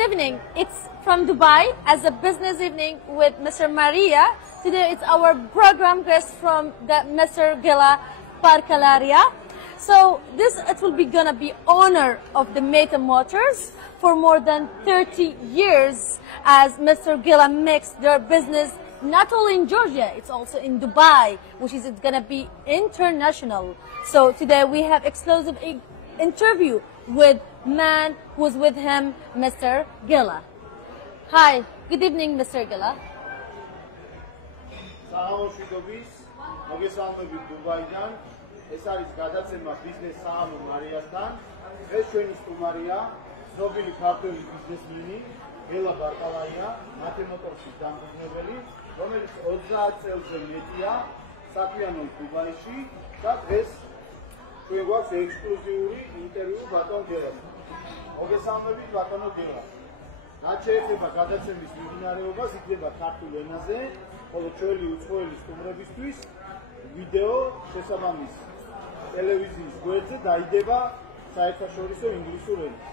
Good evening. It's from Dubai as a business evening with Mr. Maria. Today it's our program guest from the Mr. Gila Parkalaria. So it will be gonna be honor of the Meta Motors for more than 30 years as Mr. Gila makes their business not only in Georgia, it's also in Dubai, which is gonna be international. So today we have exclusive interview with man who's with him, Mr. Gila. Hi, good evening, Mr. Gila. ეს არის გადაცემა ბიზნეს საამო მარიასთან. ეს ჩვენი სტუმარია, ცნობილი ქართველი ბიზნესმენი, გელა ბარკალაია, მათე მოტორსის დამფუძნებელი, რომელიც 30 წელზე მეტია საქმიანობს დუბაიში და დღეს ჩვენ გვაქვს ექსკლუზიური ინტერვიუ ბატონ გელასთან. მოგესალმებით ბატონო გელა. რაც შეეხება გადაცემის მიმდინარეობას, იქნება ქართულ ენაზე, ხოლო ჩვენი უცხოელი სტუმრებისთვის ვიდეო შესაბამის ტელევიზიის გვერდზე დაიდება საერთაშორისო ინგლისურ ენაზე.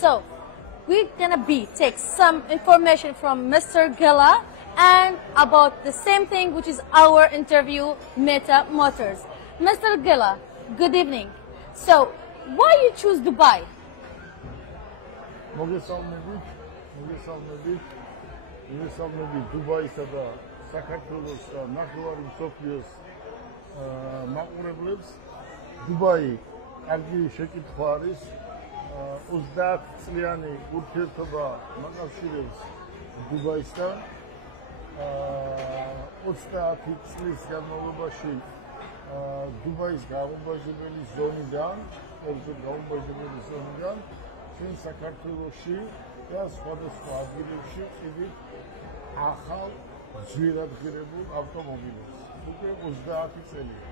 So, we're gonna take some information from Mr. Gila and about the same thing, which is our interview, Meta Motors. Mr. Gila, good evening. So, why you choose Dubai? მოგესალმებით დუბაისა და საქართველოს და ნახევარი მსოფლიოს მაყურებლებს. დუბაი კარგი შეკითხვა არის. 30 წლიანი ურთიერთობა მაკავშირებს დუბაისთან. 30 წლის განმავლობაში დუბაის გამომბაჟებელი ზონიდან, ჩვენ საქართველოში და სხვადასხვა ადგილებში ყიდით ახალ ძვირადღირებულ ავტომობილებს. უკვე 30 წელია.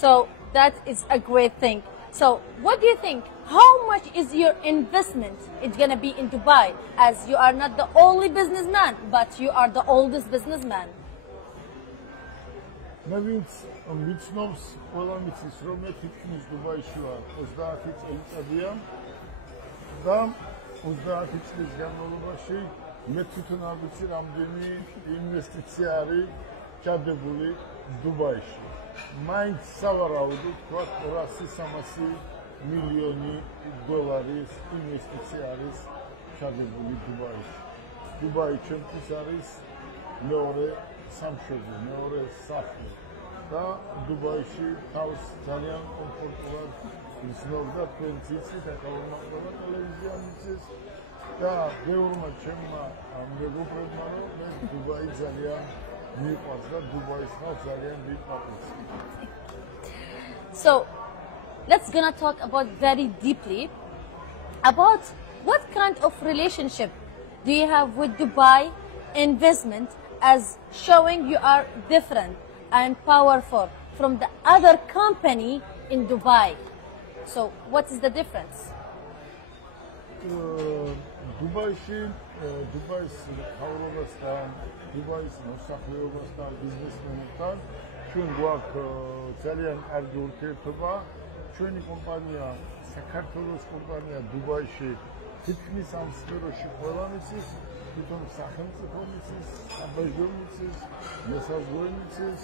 So that is a great thing. So what do you think? How much is your investment? It's gonna be in Dubai, as you are not the only businessman, but you are the oldest businessman. მე ვინც მიცნობს, ყველა მიცის, რომ მე თითქმის დუბაიში ვარ 30 წელიწადია და 30 წლის განმავლობაში მე თვითონ არ ვიცი რამდენი ინვესტიცია არის ჩადებული დუბაიში. მაინც სავარაუდოდ თქვა 200-300 მილიონი დოლარის ინვესტიცია არის ჩადებული დუბაიში. დუბაი ჩემთვის არის მეორე სამშობლო, მეორე სახლი და დუბაიში თავს ძალიან კომფორტულად ვისნობ და თქვენც იცით, ახლა მოყვა ტელევიზია მიცეს და ბევრმა ჩემმა მეგობრებმა რომ მე დუბაი ძალიან მიყვარს და დუბაის ხალხს ძალიან მიყვარს. So let's gonna talk about very deeply about what kind of relationship do you have with Dubai investment, as showing you are different and powerful from the other company in Dubai. So what is the difference? დუბაის მთავრობასთან, დუბაის მოსახლეობასთან, ბიზნესმენებთან ჩვენ გვაქვს ძალიან კარგი ურთიერთობა. ჩვენი კომპანია, საქართველოს კომპანია დუბაიში თითქმის ამ სფეროში ყველა მიცის, თვითონ სახელმწიფო მიცის, საბაჟო მიცის, მესაზღვრე მიცის,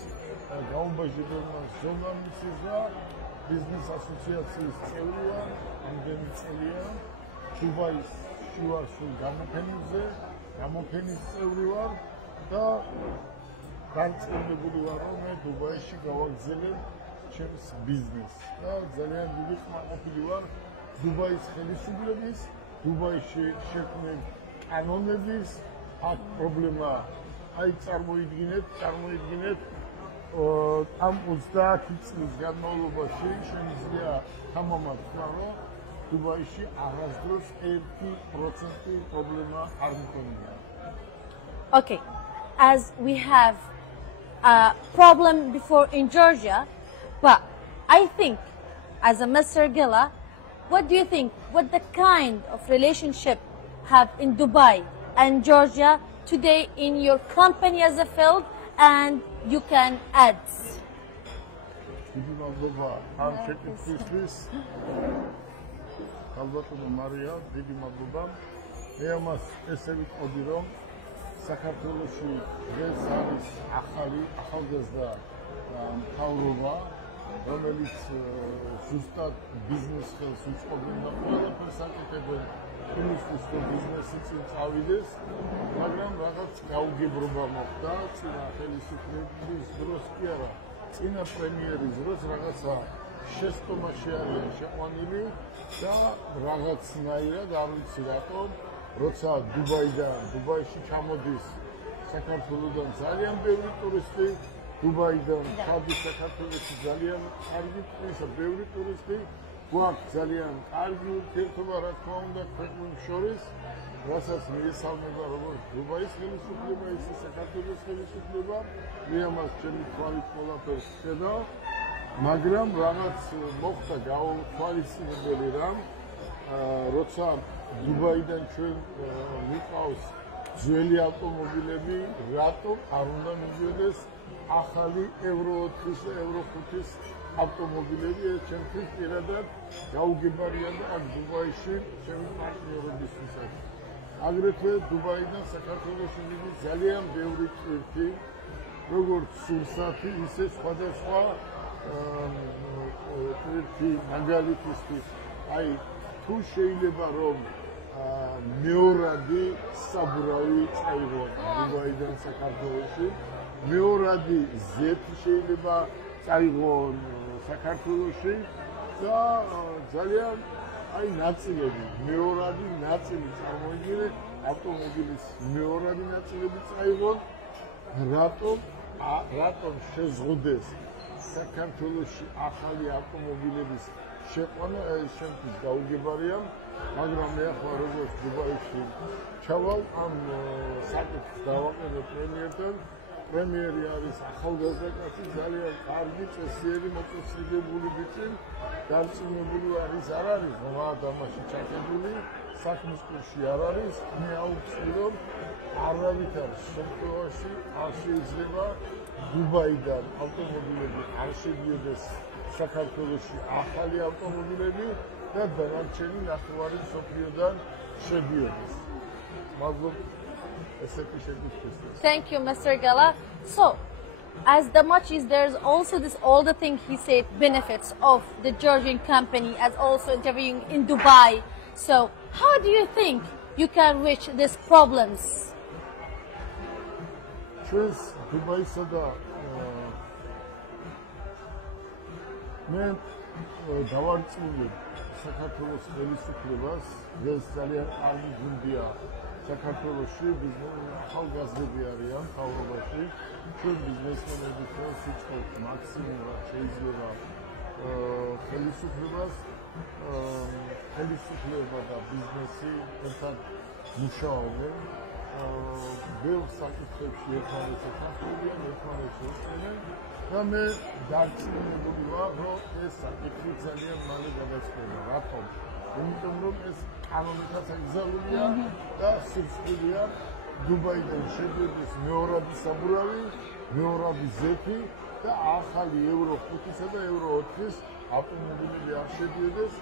გაუმბაჟებელმა ზონა მიცის და ბიზნეს ასოციაციის წევრი ვარ, ამდენი წელია. დუბაის შუა სულ გამოფენის წევრი ვარ და განწყობილი ვარ, რომ მე დუბაიში გავაგრძელებ ჩემს ბიზნესს და ძალიან დიდი ხმაყოფილი ვარ დუბაის ხელისუფლების, დუბაიში შექმნილ კანონების. აქ პრობლემა აი წარმოიდგინეთ ამ 30 წლის განმავლობაში შემიძლია თამამად თქვა, რომ დუბაიში აღასდროს 1% პრობლემა არ მქონია. Okay, as we have a problem before in Georgia, but I think as a Mr. Gila, what do you think? What the kind of relationship have in Dubai and Georgia today in your company as a field, and you can add? ალბათო მარია, დიდი მადლობა. მე ამას ესე ვიტყოდი, რომ საქართველოში დღეს არის ახალგაზრდა მთავრობა, რომელიც ზუსტად ბიზნეს ხელს უწყობენ და ყველაფერს აკეთებენ იმისთვის, რომ ბიზნესი წინ წავიდეს, მაგრამ რაღაც გაუგებრობა მოხდა წინა ხელისუფლების დროს კი არა, წინა პრემიერის დროს რაღაცა შეცდომაში არიან შეყვანილი და რაღაცნაირად არ ვიცი რატომ, როცა დუბაიში ჩამოდის საქართველოდან ძალიან ბევრი ტურისტი, დუბაიდან ჩადის საქართველოში ძალიან კარგი ბევრი ტურისტი, გვაქვს ძალიან კარგი ურთიერთობა, რა თქმა უნდა, ქვეყნებს შორის, რასაც მიესალმება როგორც დუბაის ხელისუფლება, ისე საქართველოს ხელისუფლება, მე ამას ჩემი თვალით ყველაფერს ვხედავ, მაგრამ რაღაც მოხდა გაუთვალისწინებელი რამ, როცა დუბაიდან ჩვენ მიყავს ძველი ავტომობილები, რატომ არ უნდა მიდიოდეს ახალი Euro 4 და Euro 5-ის ავტომობილები, ეს ჩემთვის პირადად გაუგებარია და აქ დუბაიში ჩემი პარტნიორებისთვისაც. აგრეთვე დუბაიდან საქართველოში მიდის ძალიან ბევრი ტვირთი, როგორც სურსათი, ისე სხვადასხვა ტვირთი მაგალითისთვის, აი თუ შეიძლება რომ მეორადი საბურავი წაიღონ დუბაიდან საქართველოში, მეორადი ზეთი შეიძლება წაიღონ საქართველოში და ძალიან აი ნაწილები, მეორადი ნაწილი წარმოიდგინეთ, ავტომობილის მეორადი ნაწილები წაიღონ, რატომ შეზღუდეს საქართველოში ახალი ავტომობილების შეყვანა, ეს შემთხვევით გაუგებარია, მაგრამ მე ახლა როგორც დუბაიში ჩავალ, ამ საკითხს დავაყენებ პრემიერთან. პრემიერი არის ახალგაზრდა კაცი, ძალიან კარგი, წესიერი, მოწესრიგებული ბიჭი, დამწნილებული არის, არ არის რა დამაში ჩაკეტილი, საქმის კურსში არ არის, მე აუწევ რომ არავითარ შემთხვევაში არ შეიძლება დუბაიდან ავტომობილები არ შედიოდეს საქართველოში ახალი ავტომობილები და დანარჩენი ნახევარი მსოფლიოდან შედიოდეს. მადლობა. Thank you, Mr. Gela. So, as the much is there's also this all the thing he said benefits of the Georgian company as also interviewing in Dubai. So, how do you think you can reach these problems? Choose Dubai sada მე დავარწმუნე საქართველოს ხელისუფლებას, ეს ძალიან კარგი გუნდია. საქართველოში ახალგაზრდები არიან მთავრობაში, ჩვენ ბიზნესმენები ჩვენ სიჩქარით მაქსიმუმად შეიძლება ხელისუფლება და ბიზნესი ერთად მუშაობენ, ბევრ საკითხებში ერთმანეთს ეხმარებიან, ერთმანეთს უსწრებენ და მე დარწმუნებული ვარ, რომ ეს საკითხი ძალიან მალე გადაწყდება. რატომ? იმიტომ რომ ეს კანონითაც აკრძალულია და სიცხილია დუბაიდან შედიოდეს მეორადი საბურავი, მეორადი ზეთი და ახალი Euro 5-ისა და Euro 4-ის ავტომობილები არ შედიოდეს.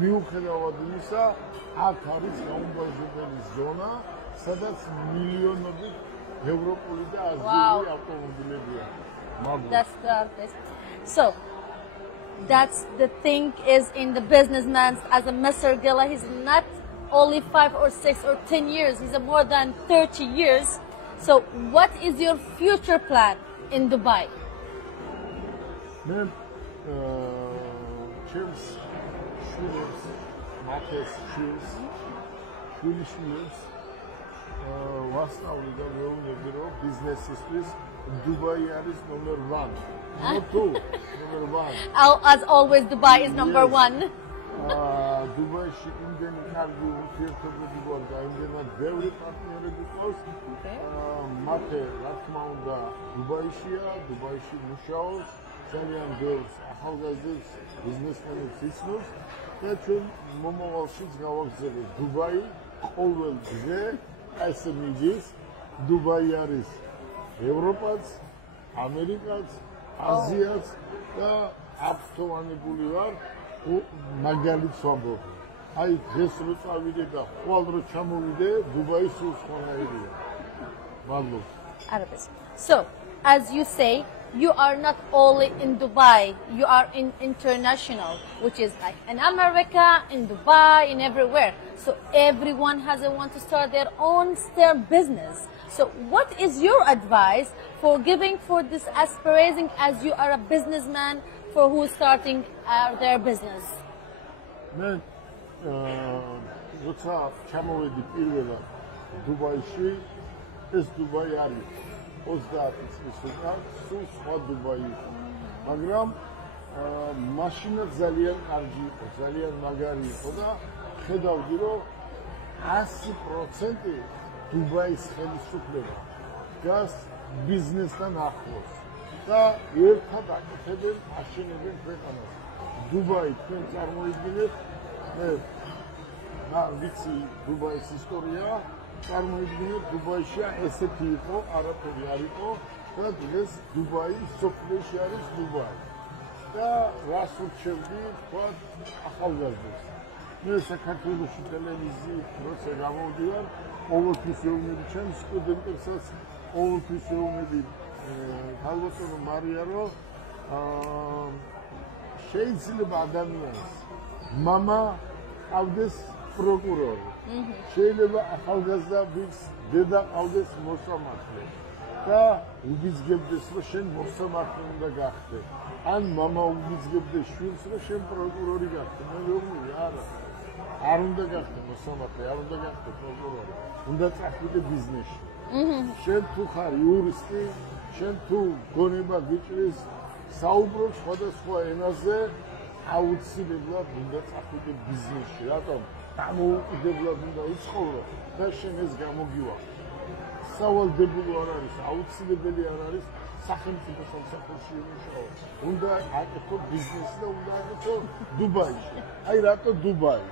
მიუხედავად იმისა, აქ არის გაუმჯობესებელი ზონა, სადაც მილიონობით ევროპული და აზიური ავტომობილებია. That's the best. So, that's the thing is in the businessman as a Mr. Gela, he's not only 5 or 6 or 10 years, he's more than 30 years. So what is your future plan in Dubai? Ma'am, James, shoes, Matthias shoes, shoes, ვასწავლი და მეუბნები რომ ბიზნესისთვის Dubai is number 1. Not 2, number 1. As always, Dubai is number 1. Dubaiში იმდენი კარგი ურთიერთობები გვაქვს და იმდენად ბევრი პარტნიორები გვაქვს. მათე რა თქმა უნდა დუბაიშია, დუბაიში მუშაობს, ძალიან ბევრს ახალგაზრდებს ბიზნესმენებს იცნობს და ჩვენ მომავალშიც გავაგზავნებთ დუბაი ყოველ დღე ესე მიდის. დუბაი არის ევროპაც, ამერიკაც, აზიაც და აფთოვანებული ვარ მაგალითს ვამბობ. აი დღეს რო წავიდე და ხვალ რო ჩამოვიდე, დუბაი სულ სხვანაირია. მადლობა. Arabs. So, as you say, you are not only in Dubai, you are in international, which is like in America, in Dubai, in everywhere. So everyone has a want to start their own business. So what is your advice for giving for this aspiring as you are a businessman for who is starting their business? მე როცა ჩამოვედი პირველად დუბაიში, ეს დუბაი არის 30 წლის უკან, სულ სხვა დუბაი იყო. მაგრამ მაშინა ძალიან კარგი იყო, ძალიან მაგარი იყო და ხედავდი, რომ 100% დუბაის ხელისუფლება დგას ბიზნესთან ახლოს და ერთად აკეთებენ, აშენებენ ქვეყანას. დუბაი თქვენ წარმოიდგინეთ, მე ვიცი დუბაის ისტორია, წარმოიდგინეთ დუბაიში ესეთი იყო, არაფერი არ იყო და დღეს დუბაი სოფლიოში არის დუბაი. და რას ურჩევდი, თქვა ახალგაზრდებს. მე საქართველოში ტელევიზიით როცა გამოვდივარ, ყოველთვის ეუბნები ჩემს სტუდენტებსაც, ყოველთვის ეუბნები ქალბატონო მარია, რომ შეიძლება ადამიანს მამა ყავდეს პროკურორი. შეიძლება ახალგაზრდა ვინც დედა ყავდეს მოსამართლე და უბიძგებდეს, რომ შენ მოსამართლე უნდა გახდე. ან მამა უბიძგებდეს შვილს, რომ შენ პროკურორი გახდე. მე ვეუბნები, არა. არ უნდა გახდე მოსამართლე, არ უნდა გახდე პროკურორი. უნდა წახვიდე ბიზნესში. შენ თუ ხარ იურისტი, შენ თუ გონება გიჭრის, საუბრობ სხვადასხვა ენაზე, აუცილებლად უნდა წახვიდე ბიზნესში. რატომ? დამოუკიდებლად უნდა უცხოვრო და შენ ეს გამოგივა. სავალდებულო არ არის, აუცილებელი არ არის სახელმწიფო სამსახურში იმუშაო. უნდა აკეთო ბიზნესი და უნდა აკეთო დუბაიში. აი რატო დუბაი?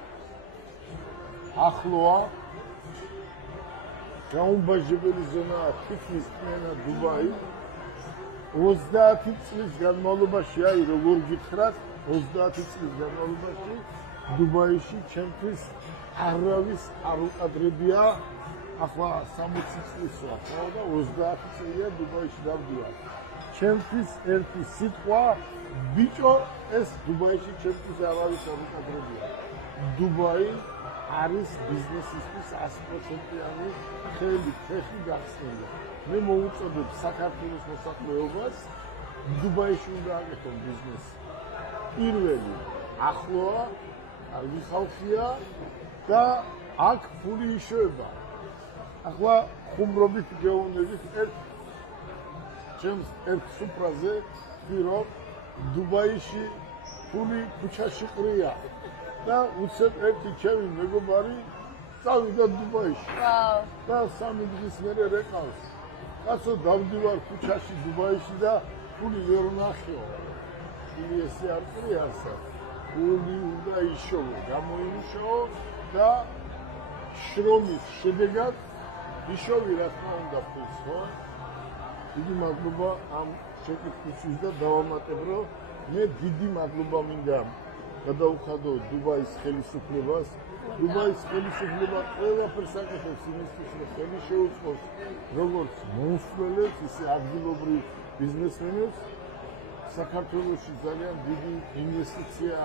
ახლოა, გაუმბაჟებელი ზონაა, თითქმის წინა დუბაი. 30 წლის განმავლობაში, აი როგორ გითხრათ, 30 წლის განმავლობაში დუბაიში ჩემთვის არავის არ უყადრებია, ახლა 60 წლის ვარ, ხო და 30 წელია დუბაიში დავდივარ. ჩემთვის ერთი სიტყვა, ბიჭო, ეს დუბაიში ჩემთვის არავის არ უყადრებია. დუბაი არის ბიზნესისთვის 100%-იანი ხელი გახსნილი. მე მოუწოდებ საქართველოს მოსახლეობას დუბაიში უნდა აკეთონ ბიზნესი. პირველი ახლოა, კარგი ხალხია და აქ ფული იშოება. ახლა ხუმრობით გეუბნებით ჩემს ერთ სუფრაზე ვთქვი, დუბაიში ფული ქუჩაში ყრია და უცებ ერთი ჩემი მეგობარი წავიდა დუბაიში. და 3 დღის მერე რეკავს. კაცო, დავდივარ ქუჩაში დუბაიში და ფული ვერ ვნახეო. ფული ესე არ ყრია ასა. ფული უნდა იშოვო, გამოიმუშაო და შრომის შედეგად იშოვი რა თქმა უნდა ფულს, ხო? დიდი მადლობა ამ შეკითხვისთვის და დავამატებ, რომ მე დიდი მადლობა მინდა გადაუხადო დუბაის ხელისუფლებას. დუბაის ხელისუფლება ყველაფერს აკეთებს იმისთვის, რომ ხელი შეუწყოს როგორც მომსვლელებს, ისე ადგილობრივ ბიზნესმენებს. საქართველოში ძალიან დიდი ინვესტიცია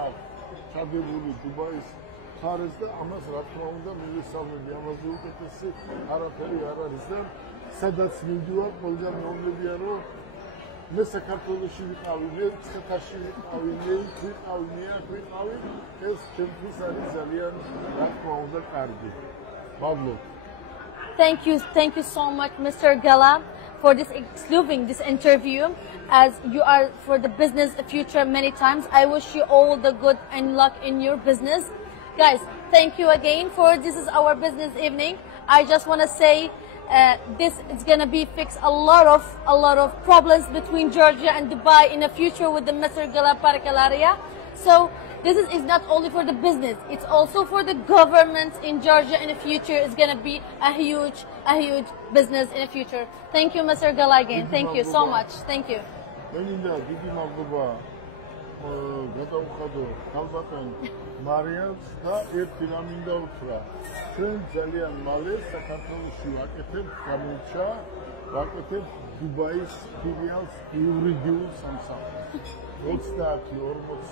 ჩადებული დუბაის მხარეს და ამას რა თქმა უნდა მივესალმები, ამაზე უკეთესი არაფერი არ არის და სადაც მივდივარ, ყველგან მეუბნებიან, რომ მე საქართველოში ვიყავი, მე ცხეთაში ვიყავი, მე იქ ვიყავი, მე აქ ვიყავი, ეს ჩემთვის არის ძალიან რა თქმა უნდა კარგი. მადლობა. Thank you so much, Mr. Gela, for excluding this interview, as you are for the business future many times. I wish you all the good and luck in your business. Guys, thank you again for this is our business evening. I just want to say this is going to be fix a lot of problems between Georgia and Dubai in the future with the Mr. Gela Parkalaria. So this is not only for the business, it's also for the government in Georgia in the future. It's going to be a huge business in the future. Thank you, Mr. Gela, again. Thank you so much. Thank you. Melinda, დიდი მადლობა. გადავხადო ქალბატონ მარიამს და ერთი რამ მინდა ვთქვა. ჩვენ ძალიან მალე საქართველოში ვაკეთებთ გამოჩა, ვაკეთებთ დუბაის ფილიალს იურიდიულ სამსახურს. 30-40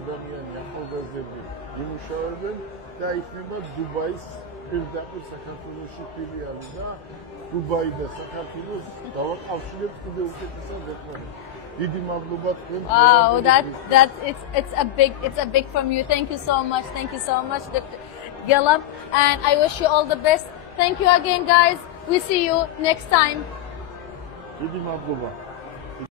ადამიანი ახალგაზრდები იმუშავებენ და იქნება დუბაის პირდაპირ საქართველოში ფილიალი და დუბაი და საქართველოს დავაკავშირებთ კიდევ უკეთესად ერთმანეთს. დიდი მადლობა თქვენ. Wow, it's a big from you. Thank you so much. Thank you so much, Dr. Gela, and I wish you all the best. Thank you again, guys. We see you next time. დიდი მადლობა.